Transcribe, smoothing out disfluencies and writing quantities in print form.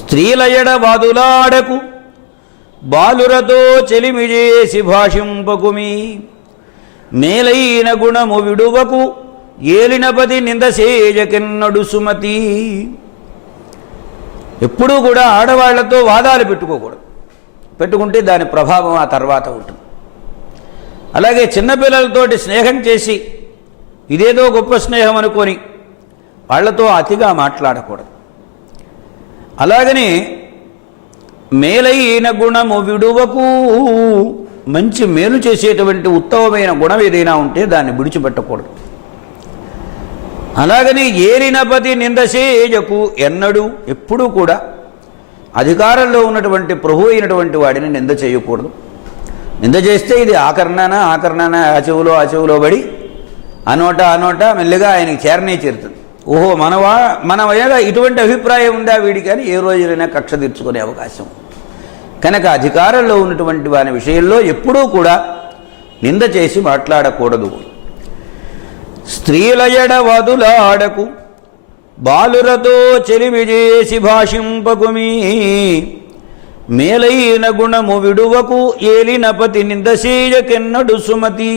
స్త్రీలయడ వాదులాడకు బాలురతో చెలిమి చేసి భాషింపకుమి మేలైన గుణము విడువకు ఏలినపతి నిందసేజకెన్నడు సుమతి. ఎప్పుడూ కూడా ఆడవాళ్లతో వాదాలు పెట్టుకోకూడదు. పెట్టుకుంటే దాని ప్రభావం ఆ తర్వాత ఉంటుంది. అలాగే చిన్నపిల్లలతోటి స్నేహం చేసి ఇదేదో గొప్ప స్నేహం అనుకొని వాళ్లతో అతిగా మాట్లాడకూడదు. అలాగనే మేలైన గుణము విడువకు, మంచి మేలు చేసేటువంటి ఉత్తమమైన గుణం ఏదైనా ఉంటే దాన్ని విడిచిపెట్టకూడదు. అలాగనే ఏలినపతి నిందసేజకు, ఎన్నడూ ఎప్పుడూ కూడా అధికారంలో ఉన్నటువంటి ప్రభు అయినటువంటి వాడిని నింద చేయకూడదు. నింద చేస్తే ఇది ఆకరణన ఆ చెవులో పడి అనోట మెల్లిగా ఆయనకి చేరుతుంది. ఓహో మన వయగా ఇటువంటి అభిప్రాయం ఉందా వీడికి అని ఏ రోజులైనా కక్ష తీర్చుకునే అవకాశం. కనుక అధికారంలో ఉన్నటువంటి వారి విషయంలో ఎప్పుడూ కూడా నింద చేసి మాట్లాడకూడదు. స్త్రీలయడ వదులాడకు బాలురతో చెలిమి చేసి భాషింపకుమి మేలైన గుణము విడువకు ఏలినపతి నిందసేజకెన్నడు సుమతి.